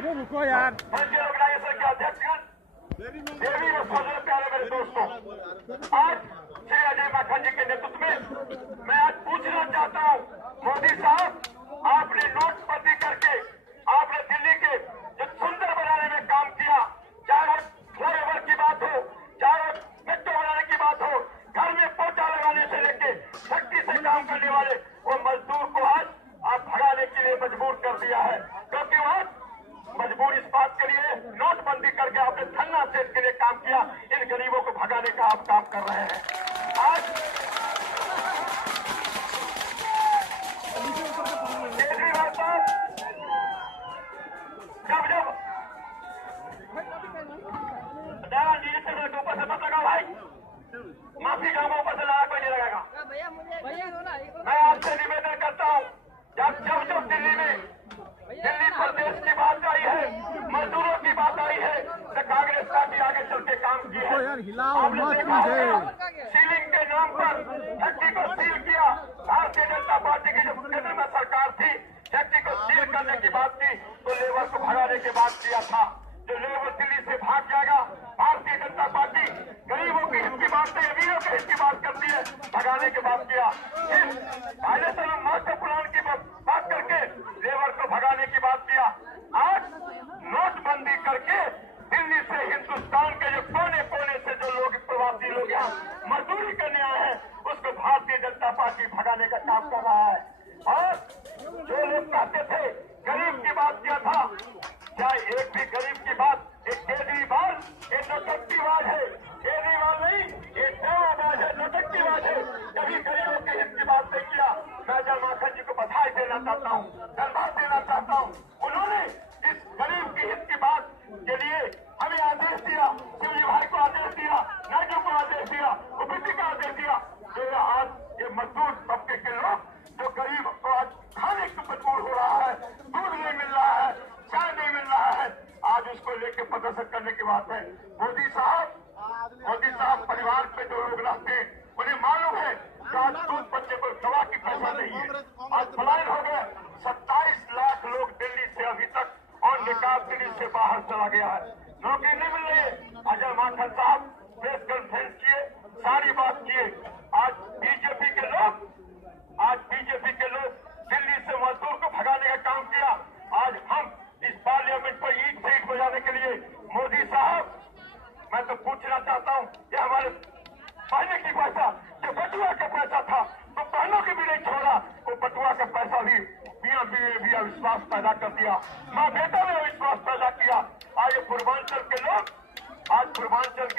अरे रुको यार। पंचायत ऑर्गेनाइजेशन के अध्यक्षगण, देवी और सौजन्य प्यारे मेरे दोस्तों, आज श्री अजय माखन जी के नेतृत्व में मैं आज पूछना चाहता हूँ, मोदी साहब, आपने नोटबंदी करके आपने दिल्ली के जो सुंदर बनाने में काम किया, चाहे वो फ्लाईओवर की बात हो, चाहे वो मेट्रो बनाने की बात हो, घर में पोछा लगाने से लेके शक्ति से काम करने वाले वो मजदूर को आज आप भगाने के लिए मजबूर कर दिया है, क्योंकि आज मजबूर इस बात के लिए नोटबंदी करके आपने धरना सेट के लिए काम किया, इन गरीबों को भगाने का आप काम कर रहे हैं। आज केजरीवाल साहब जब नीचे से ऊपर से मत लगा भाई, माफी चाहूंगा, ऊपर से लगा कोई नहीं लगाएगा। मैं आपसे निवेदन करता हूँ, जब दिल्ली में दिल्ली प्रदेश की बात आई है, मजदूरों की बात आई है, तो कांग्रेस पार्टी आगे चल के काम की है। आपने देखा होगा सीलिंग के नाम पर फैक्ट्री को सील किया, भारतीय जनता पार्टी की जो केंद्र में सरकार थी, फैक्ट्री को सील करने की बात की तो लेबर को भगाने की बात किया था। जो लेबर दिल्ली से भाग जाएगा, भारतीय जनता पार्टी गरीबों के हित की बात नहीं, अमीरों के हित की बात करती है, भगाने की बात किया। बालेश्वर मास्टर प्लान की बात करके लेबर को भगाने की बात किया। आज नोटबंदी करके दिल्ली से हिंदुस्तान के जो कोने कोने से जो लोग प्रवासी लोग यहाँ मजदूरी करने आए हैं, उसको भारतीय जनता पार्टी भगाने का काम कर रहा है। और जो लोग कहते थे गरीब की बात किया था, क्या एक भी गरीब की बात, एक केजरीवाल एक नौटंकीबाज है, केजरीवाल नहीं, एक दगाबाज है, नौटंकीबाज है, कभी गरीबों के हित की बात नहीं किया। मैं अजय माखन जी को बधाई देना चाहता हूँ, धन्यवाद देना चाहता हूँ, उन्होंने इस गरीब के हित की बात के लिए हमें आदेश दिया, शिवजी भाई को आदेश दिया, नायडू को आदेश दिया, ओबीसी को आदेश दिया। जो आज ये मजदूर तबके के लोग जो गरीब को आज खाने को मजबूर हो रहा है, दूध नहीं मिल रहा है, चाय नहीं मिल रहा है, आज उसको लेके प्रदर्शन करने की बात है। मोदी साहब परिवार पे जो लोग रहते हैं उन्हें मालूम है कि आज दूध बच्चे को दवा की पैसा नहीं है, आज पलायन हो गए। 27 लाख लोग दिल्ली से अभी तक और निकाल दिल्ली से बाहर चला गया है, नौकरी नहीं मिल रही है। अजय माखन साहब प्रेस कॉन्फ्रेंस किए, सारी बात किए। आज बीजेपी के लोग दिल्ली से मजदूर को भगाने का काम किया। आज हम इस पार्लियामेंट पर ईंट से ईंट बजाने के लिए मोदी साहब, मैं तो पूछना चाहता हूँ, ये हमारे पहले की पैसा जो बटुआ का पैसा था तो बहनों की भी नहीं छोड़ा, वो बटुआ का पैसा भी मियाँ विश्वास पैदा कर दिया, माँ बेटा ने विश्वास पैदा किया। आज पूर्वांचल के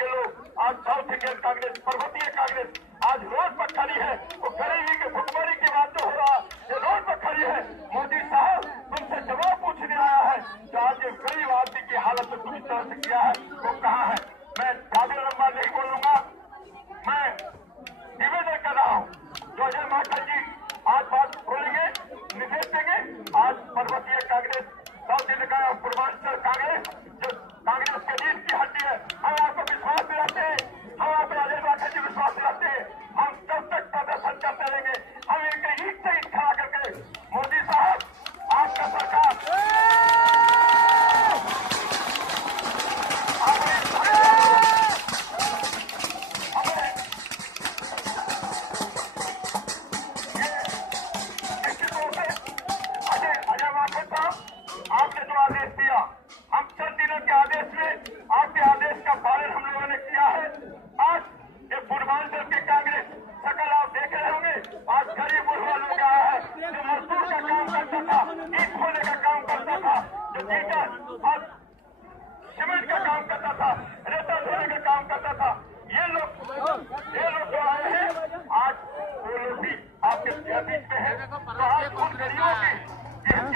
लोग, आज साउथ इंडियन कांग्रेस, पर्वतीय कांग्रेस आज रोड पर खड़ी है। वो गरीबी के भुखमरी की बात जो हो रहा है, ये रोड पर खड़ी है। मोदी साहब तुमसे जवाब पूछने आया है कि आज ये गरीब आदमी की हालत में तुम इस तरह से किया है, वो कहाँ है। मैं ज्यादा लंबा नहीं बोलूंगा, मैं निवेदन कर रहा हूँ, जो अजय माखन जी आज बात बोलेंगे, निर्देश देंगे। आज पर्वतीय कांग्रेस, साउथ इंडियन का पूर्वांचल कांग्रेस, जो कांग्रेस के नींद की हड्डी है, हम आपको विश्वास दिलाते हैं, हम आप अजय माखन जी विश्वास दिलाते हैं, हम जब तक प्रदर्शन करते रहेंगे, हम एक ईंट से ईंट खड़ा करके मोदी साहब आपका सरकार आपने जो आदेश दिया, हम 6 दिनों के आदेश में आपके आदेश का पालन हम लोगों ने किया है। आज ये पूर्वांचल के कांग्रेस सकल आप देख रहे होंगे, आज गरीब बुढ़वा लोग आया है, जो मजदूर का काम करता था, ईंट खोने का काम करता था, जो ईंट और सीमेंट का काम करता था,